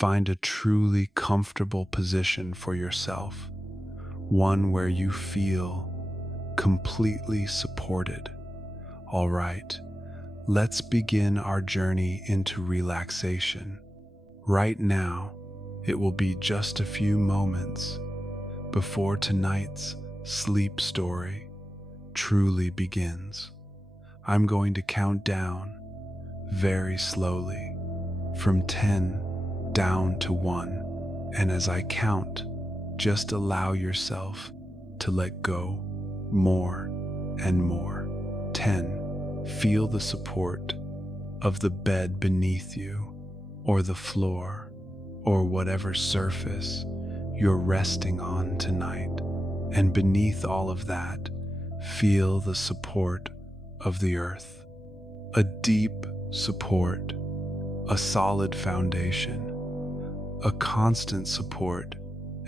Find a truly comfortable position for yourself, one where you feel completely supported. All right, let's begin our journey into relaxation. Right now, it will be just a few moments before tonight's sleep story truly begins. I'm going to count down very slowly from 10 down to 1, and as I count, just allow yourself to let go more and more. 10. Feel the support of the bed beneath you, or the floor, or whatever surface you're resting on tonight. And beneath all of that, feel the support of the earth. A deep support, a solid foundation, a constant support,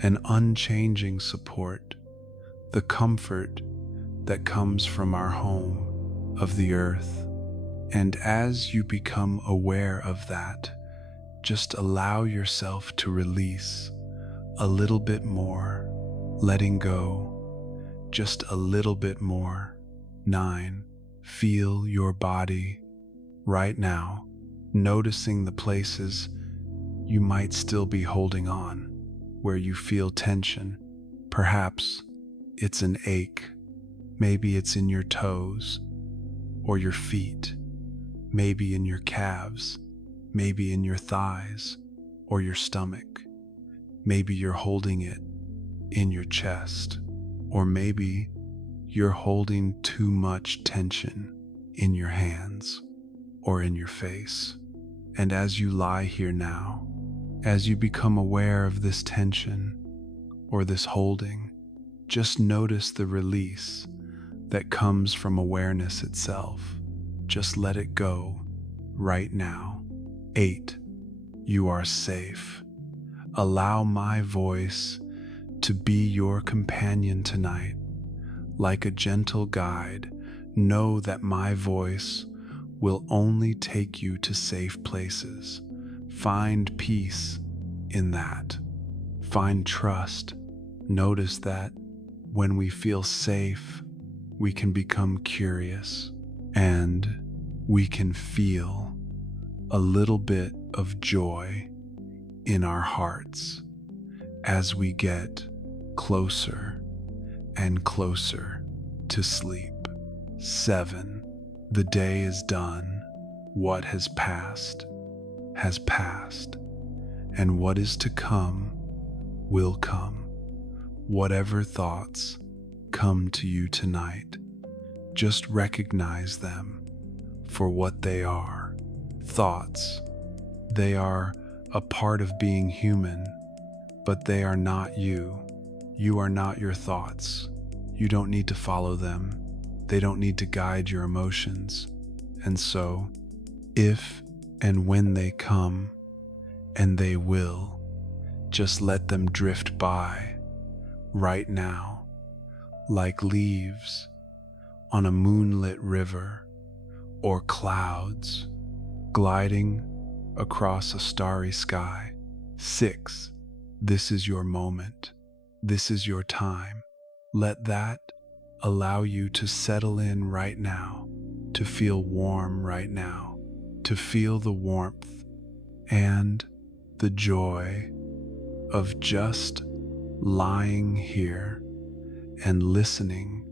an unchanging support, the comfort that comes from our home of the earth. And as you become aware of that, just allow yourself to release a little bit more, letting go just a little bit more. 9. Feel your body right now, noticing the places you might still be holding on, where you feel tension. Perhaps it's an ache. Maybe it's in your toes or your feet, maybe in your calves, maybe in your thighs or your stomach. Maybe you're holding it in your chest, or maybe you're holding too much tension in your hands or in your face. And as you lie here now, as you become aware of this tension or this holding, just notice the release that comes from awareness itself. Just let it go right now. 8. You are safe. Allow my voice to be your companion tonight. Like a gentle guide, know that my voice will only take you to safe places. Find peace in that. Find trust. Notice that when we feel safe, we can become curious, and we can feel a little bit of joy in our hearts as we get closer and closer to sleep. 7. The day is done. What has passed, and what is to come will come. Whatever thoughts come to you tonight, just recognize them for what they are. Thoughts. They are a part of being human, but they are not you. You are not your thoughts. You don't need to follow them. They don't need to guide your emotions. And so, if and when they come, and they will, just let them drift by right now, like leaves on a moonlit river, or clouds gliding across a starry sky. 6. This is your moment. This is your time. Let that allow you to settle in right now, to feel warm right now, to feel the warmth and the joy of just lying here and listening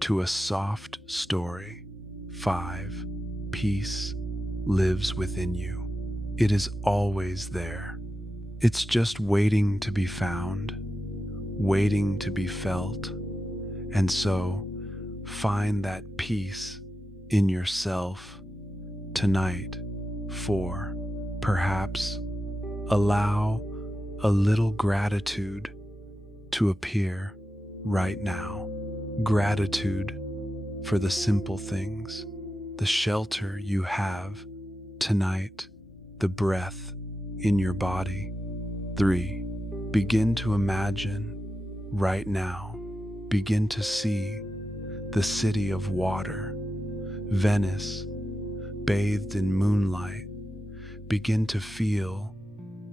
to a soft story. 5. Peace lives within you. It is always there. It's just waiting to be found, waiting to be felt. And so, find that peace in yourself tonight. 4. Perhaps allow a little gratitude to appear right now. Gratitude for the simple things, the shelter you have tonight, the breath in your body. 3. Begin to imagine right now. Begin to see the city of water, Venice, bathed in moonlight. Begin to feel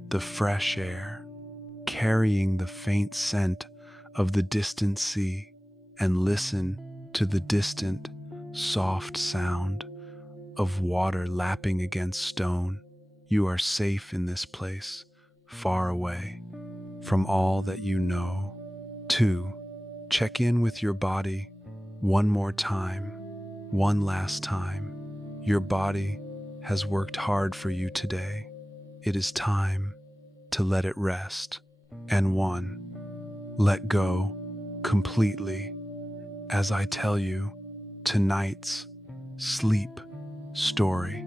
the fresh air, carrying the faint scent of the distant sea, and listen to the distant, soft sound of water lapping against stone. You are safe in this place, far away from all that you know. 2. Check in with your body one more time, one last time. Your body has worked hard for you today. It is time to let it rest. And 1. Let go completely as I tell you tonight's sleep story.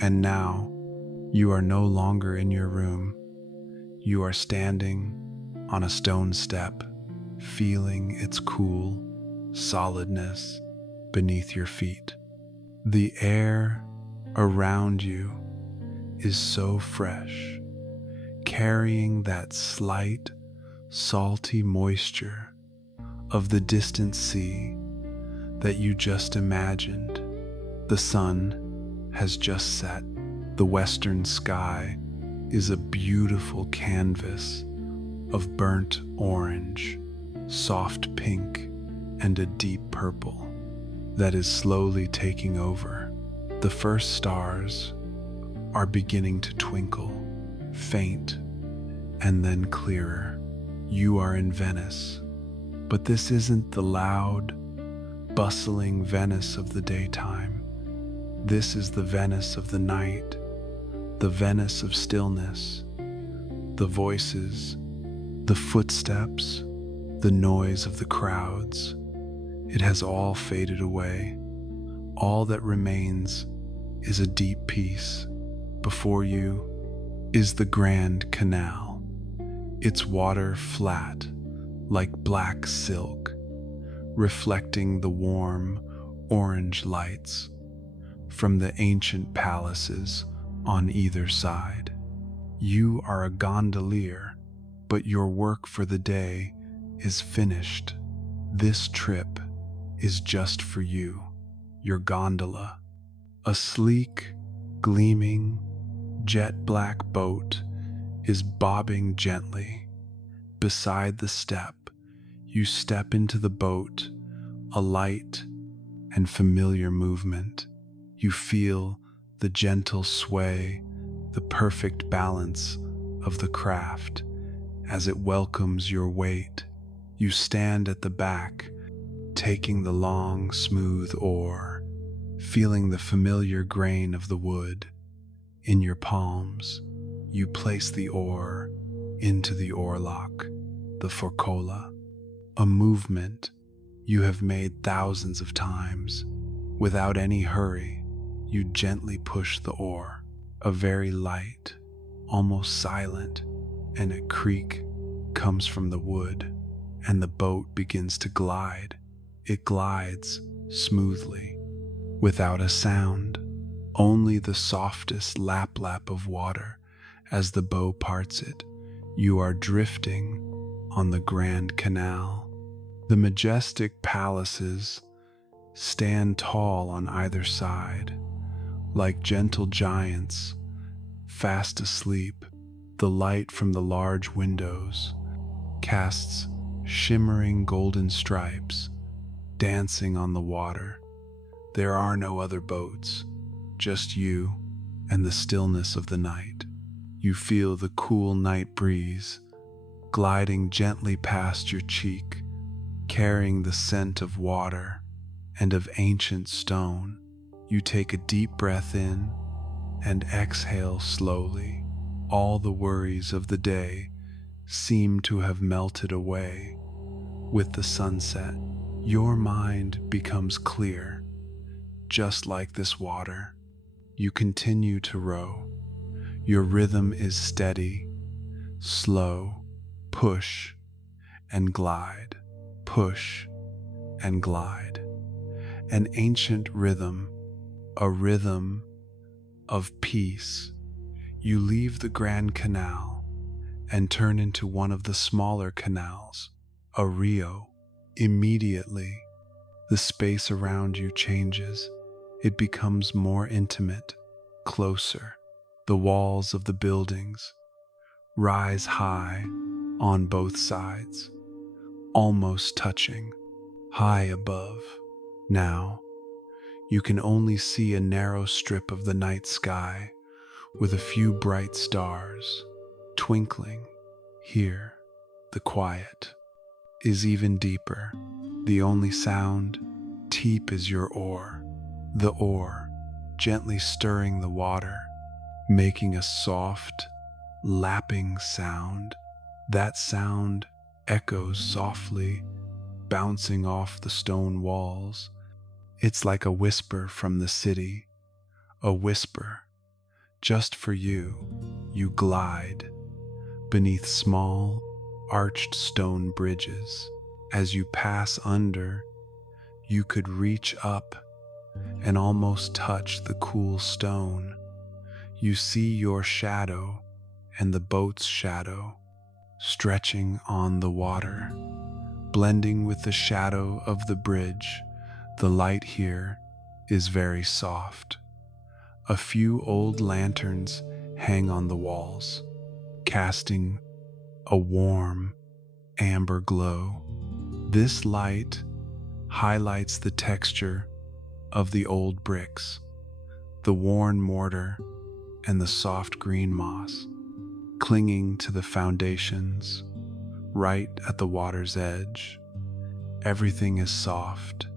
And now you are no longer in your room. You are standing on a stone step, feeling its cool solidness beneath your feet. The air around you is so fresh, carrying that slight, salty moisture of the distant sea that you just imagined. The sun has just set. The western sky is a beautiful canvas of burnt orange, soft pink, and a deep purple that is slowly taking over. The first stars are beginning to twinkle, faint, and then clearer. You are in Venice, but this isn't the loud, bustling Venice of the daytime. This is the Venice of the night, the Venice of stillness, the voices, the footsteps, the noise of the crowds. It has all faded away. All that remains is a deep peace. Before you is the Grand Canal, its water flat like black silk, reflecting the warm orange lights from the ancient palaces on either side. You are a gondolier, but your work for the day is finished. This trip is just for you, your gondola. A sleek, gleaming, jet black boat is bobbing gently. Beside the step, you step into the boat, a light and familiar movement. You feel the gentle sway, the perfect balance of the craft as it welcomes your weight. You stand at the back, taking the long, smooth oar, feeling the familiar grain of the wood. In your palms, you place the oar into the oarlock, the forcola, a movement you have made thousands of times. Without any hurry, you gently push the oar. A very light, almost silent, and a creak comes from the wood, and the boat begins to glide. It glides smoothly, without a sound, only the softest lap-lap of water as the bow parts it. You are drifting on the Grand Canal. The majestic palaces stand tall on either side, like gentle giants, fast asleep. The light from the large windows casts shimmering golden stripes, dancing on the water. There are no other boats, just you and the stillness of the night. You feel the cool night breeze gliding gently past your cheek, carrying the scent of water and of ancient stone. You take a deep breath in and exhale slowly. All the worries of the day seem to have melted away. With the sunset, your mind becomes clear, just like this water. You continue to row. Your rhythm is steady, slow, push and glide, push and glide. An ancient rhythm, a rhythm of peace. You leave the Grand Canal and turn into one of the smaller canals, a Rio. Immediately, the space around you changes. It becomes more intimate, closer. The walls of the buildings rise high on both sides, almost touching, high above. Now, you can only see a narrow strip of the night sky with a few bright stars twinkling. Here, the quiet is even deeper. The only sound deep is your oar, the oar gently stirring the water, making a soft, lapping sound. That sound echoes softly, bouncing off the stone walls. It's like a whisper from the city, a whisper just for you. You glide beneath small, arched stone bridges. As you pass under, you could reach up and almost touch the cool stone. You see your shadow and the boat's shadow stretching on the water, blending with the shadow of the bridge. The light here is very soft. A few old lanterns hang on the walls, casting a warm amber glow. This light highlights the texture of the old bricks, the worn mortar, and the soft green moss clinging to the foundations right at the water's edge. Everything is soft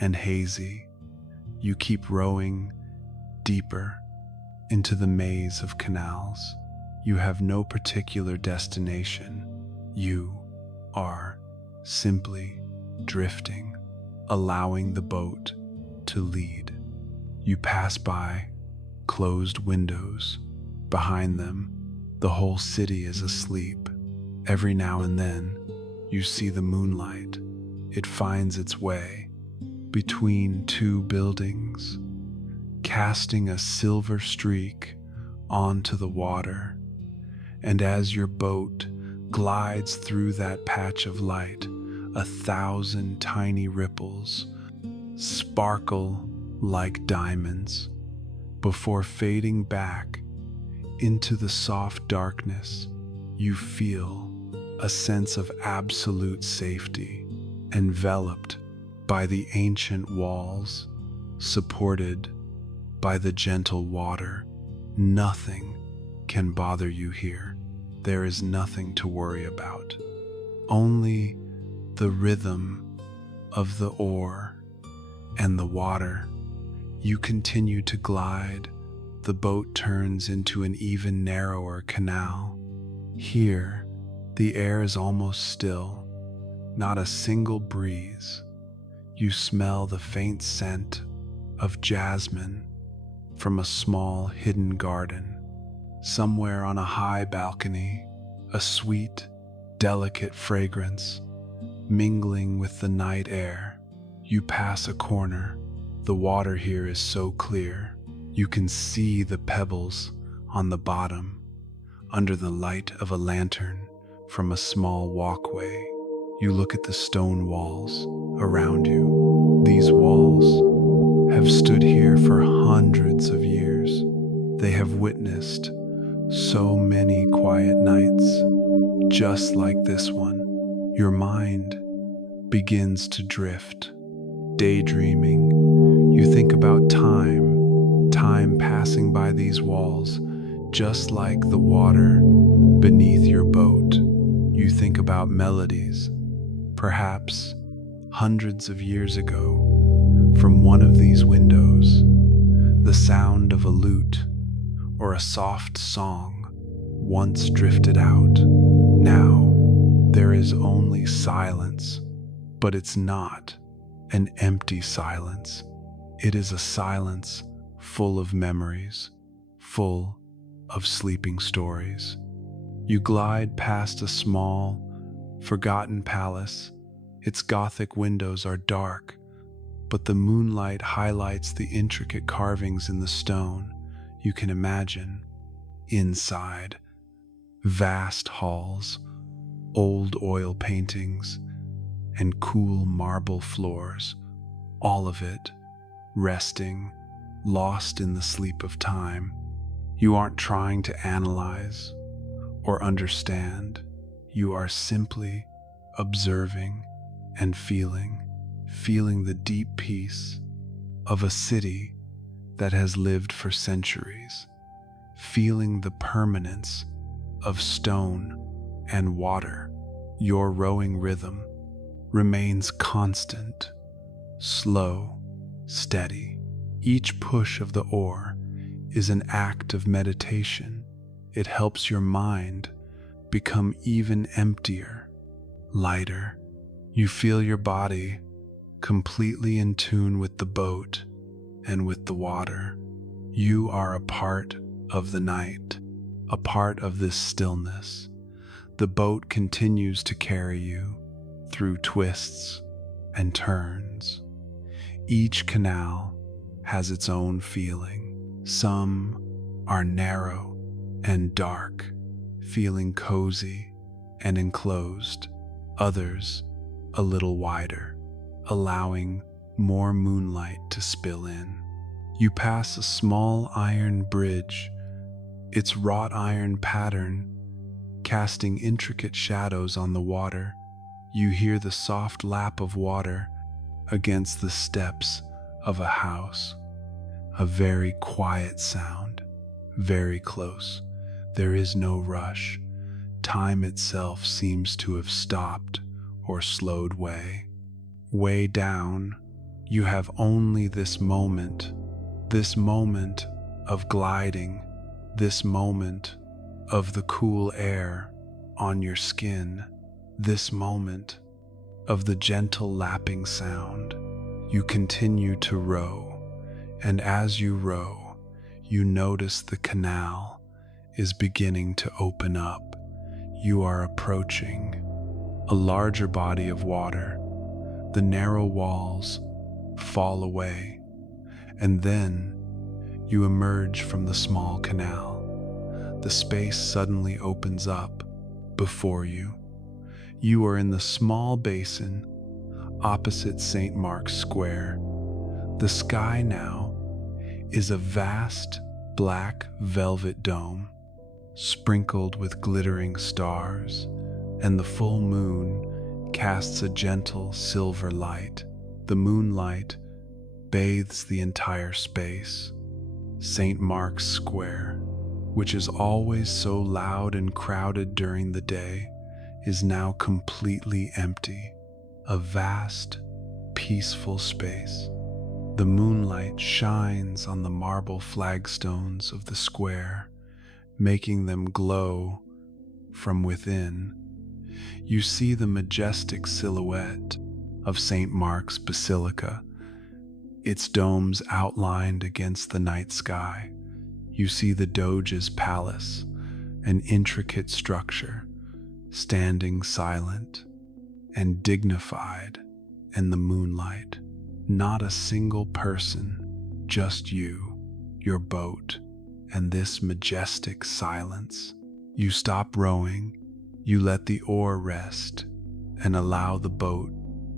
and hazy. You keep rowing deeper into the maze of canals. You have no particular destination. You are simply drifting, allowing the boat to lead. You pass by closed windows. Behind them, the whole city is asleep. Every now and then, you see the moonlight. It finds its way between two buildings, casting a silver streak onto the water. And as your boat glides through that patch of light, 1,000 tiny ripples sparkle like diamonds before fading back into the soft darkness. You feel a sense of absolute safety, enveloped by the ancient walls, supported by the gentle water. Nothing can bother you here. There is nothing to worry about. Only the rhythm of the oar and the water. You continue to glide. The boat turns into an even narrower canal. Here, the air is almost still, not a single breeze. You smell the faint scent of jasmine from a small hidden garden. Somewhere on a high balcony, a sweet, delicate fragrance mingling with the night air. You pass a corner. The water here is so clear. You can see the pebbles on the bottom under the light of a lantern from a small walkway. You look at the stone walls around you. These walls have stood here for hundreds of years. They have witnessed so many quiet nights, just like this one. Your mind begins to drift, daydreaming. You think about time passing by these walls, just like the water beneath your boat. You think about melodies, perhaps hundreds of years ago, from one of these windows, the sound of a lute or a soft song once drifted out. Now, there is only silence, but it's not an empty silence. It is a silence full of memories, full of sleeping stories. You glide past a small, forgotten palace. Its Gothic windows are dark, but the moonlight highlights the intricate carvings in the stone. You can imagine, inside, vast halls, old oil paintings, and cool marble floors, all of it resting, lost in the sleep of time. You aren't trying to analyze or understand. You are simply observing and feeling the deep peace of a city that has lived for centuries, feeling the permanence of stone and water. Your rowing rhythm remains constant, slow, steady. Each push of the oar is an act of meditation. It helps your mind become even emptier, lighter. You feel your body completely in tune with the boat and with the water. You are a part of the night, a part of this stillness. The boat continues to carry you through twists and turns. Each canal has its own feeling. Some are narrow and dark, feeling cozy and enclosed. Others a little wider, allowing more moonlight to spill in. You pass a small iron bridge, its wrought iron pattern casting intricate shadows on the water. You hear the soft lap of water against the steps of a house, a very quiet sound, very close. There is no rush. Time itself seems to have stopped or slowed way. Way down, you have only this moment of gliding, this moment of the cool air on your skin, this moment of the gentle lapping sound. You continue to row, and as you row, you notice the canal is beginning to open up. You are approaching a larger body of water. The narrow walls fall away, and then you emerge from the small canal. The space suddenly opens up before you. You are in the small basin opposite St. Mark's Square. The sky now is a vast black velvet dome, sprinkled with glittering stars, and the full moon casts a gentle silver light. The moonlight bathes the entire space. St. Mark's Square, which is always so loud and crowded during the day, is now completely empty, a vast, peaceful space. The moonlight shines on the marble flagstones of the square, making them glow from within. You see the majestic silhouette of St. Mark's Basilica, its domes outlined against the night sky. You see the Doge's palace, an intricate structure, standing silent and dignified in the moonlight. Not a single person, just you, your boat, and this majestic silence. You stop rowing, you let the oar rest, and allow the boat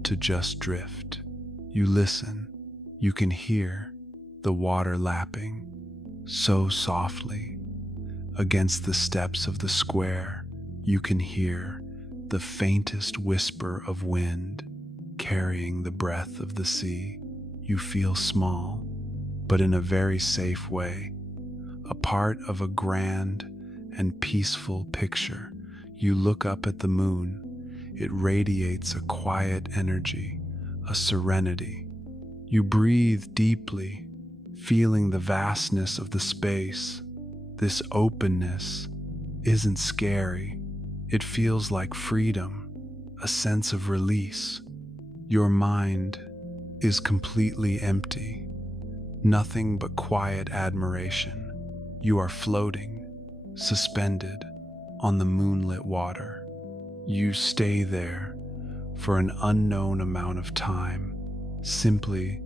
to just drift. You listen, you can hear the water lapping so softly against the steps of the square. You can hear the faintest whisper of wind carrying the breath of the sea. You feel small, but in a very safe way, a part of a grand and peaceful picture. You look up at the moon. It radiates a quiet energy, a serenity. You breathe deeply, feeling the vastness of the space. This openness isn't scary. It feels like freedom, a sense of release. Your mind is completely empty, nothing but quiet admiration. You are floating, suspended on the moonlit water. You stay there for an unknown amount of time, simply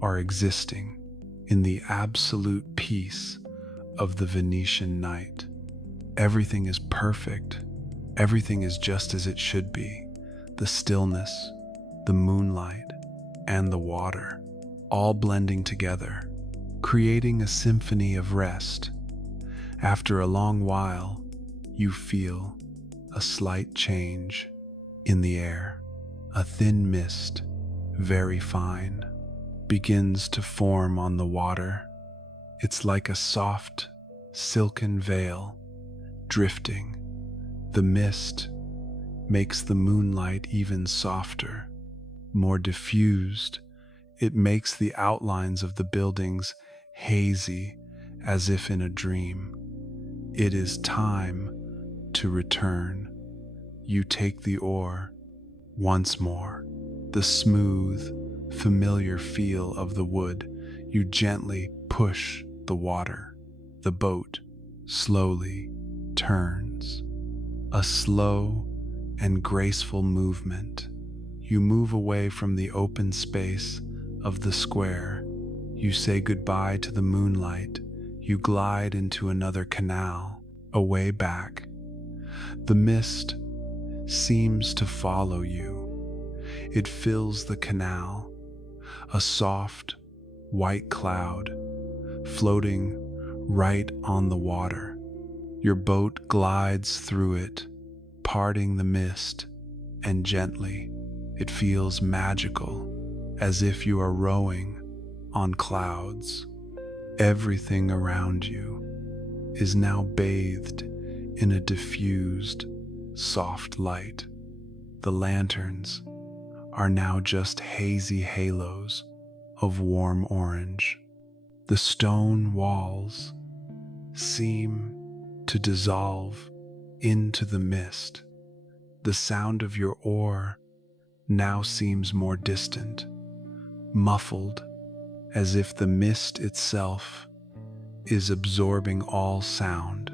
are existing in the absolute peace of the Venetian night. Everything is perfect. Everything is just as it should be. The stillness, the moonlight, and the water, all blending together, creating a symphony of rest. After a long while, you feel a slight change in the air. A thin mist, very fine, begins to form on the water. It's like a soft, silken veil drifting. The mist makes the moonlight even softer, more diffused. It makes the outlines of the buildings hazy, as if in a dream. It is time to return. You take the oar once more. The smooth, familiar feel of the wood. You gently push the water. The boat slowly turns. A slow and graceful movement. You move away from the open space of the square. You say goodbye to the moonlight. You glide into another canal, a way back. The mist seems to follow you. It fills the canal, a soft, white cloud floating right on the water. Your boat glides through it, parting the mist, and gently, it feels magical, as if you are rowing on clouds. Everything around you is now bathed in a diffused, soft light. The lanterns are now just hazy halos of warm orange. The stone walls seem to dissolve into the mist. The sound of your oar now seems more distant, muffled, as if the mist itself is absorbing all sound,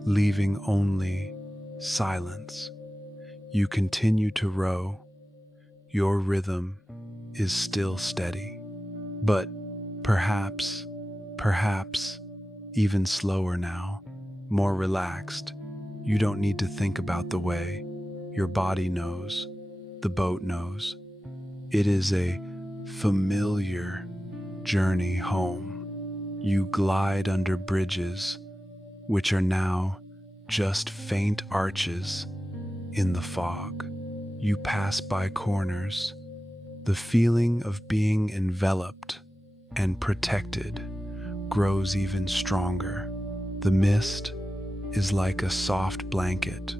leaving only silence. You continue to row. Your rhythm is still steady, but perhaps even slower now, more relaxed. You don't need to think about the way. Your body knows. The boat knows. It is a familiar journey home. You glide under bridges, which are now just faint arches in the fog. You pass by corners. The feeling of being enveloped and protected grows even stronger. The mist is like a soft blanket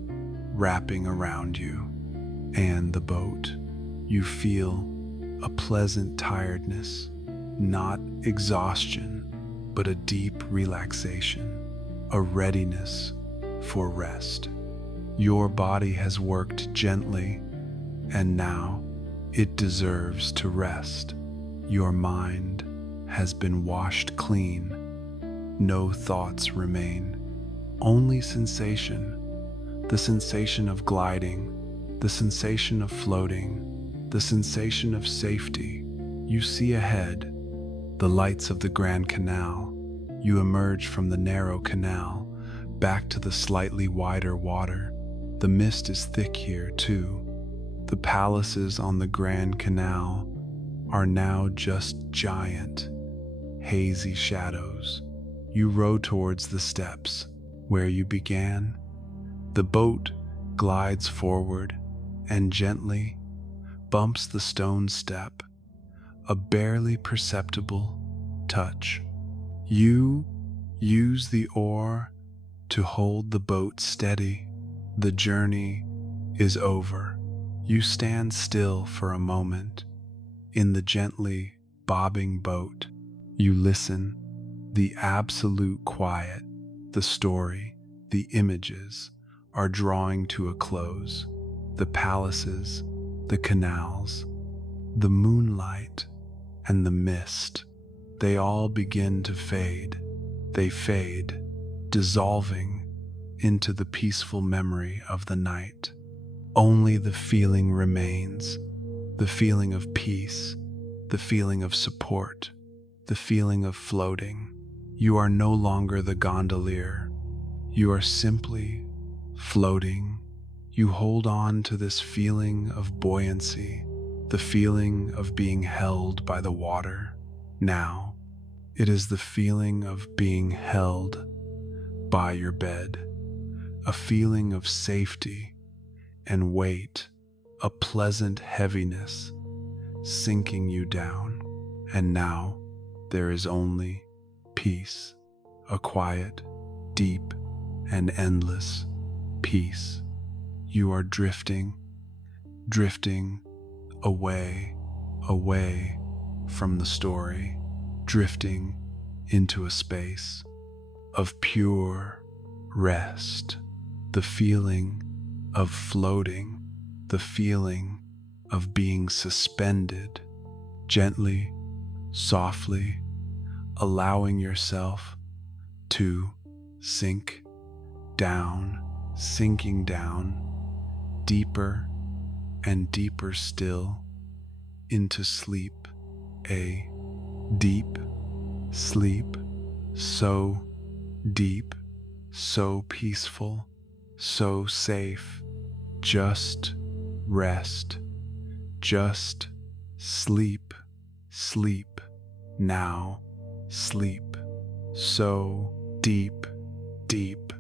wrapping around you and the boat. You feel a pleasant tiredness, not exhaustion, but a deep relaxation, a readiness for rest. Your body has worked gently, and now it deserves to rest. Your mind has been washed clean. No thoughts remain, only sensation. The sensation of gliding, the sensation of floating, the sensation of safety. You see ahead the lights of the Grand Canal. You emerge from the narrow canal, back to the slightly wider water. The mist is thick here, too. The palaces on the Grand Canal are now just giant, hazy shadows. You row towards the steps where you began. The boat glides forward and gently bumps the stone step, a barely perceptible touch. You use the oar to hold the boat steady. The journey is over. You stand still for a moment in the gently bobbing boat. You listen. The absolute quiet, the story, the images are drawing to a close. The palaces, the canals, the moonlight, and the mist, they all begin to fade. They fade, dissolving into the peaceful memory of the night. Only the feeling remains, the feeling of peace, the feeling of support, the feeling of floating. You are no longer the gondolier. You are simply floating. You hold on to this feeling of buoyancy, the feeling of being held by the water. Now, it is the feeling of being held by your bed, a feeling of safety and weight, a pleasant heaviness sinking you down. And now there is only peace, a quiet, deep, and endless peace. You are drifting away from the story, drifting into a space of pure rest, the feeling of floating, the feeling of being suspended, gently, softly, allowing yourself to sink down, sinking down, deeper and deeper still into sleep, a deep sleep, so deep, so peaceful, so safe. Just rest, just sleep, sleep, now sleep, so deep, deep,